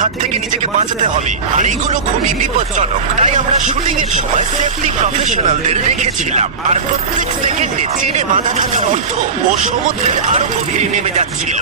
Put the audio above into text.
হাত থেকে নিজেকে বাঁচাতে হবে, আর এগুলো খুবই বিপজ্জনক। তাই আমরা শুটিং এর সময় সেফটি প্রফেশনালদের রেখেছিলাম, আর প্রত্যেক সেকেন্ডে চেনে বাঁধা থাকার অর্থ ও সমুদ্রের আরো গভীরে নেমে যাচ্ছিল।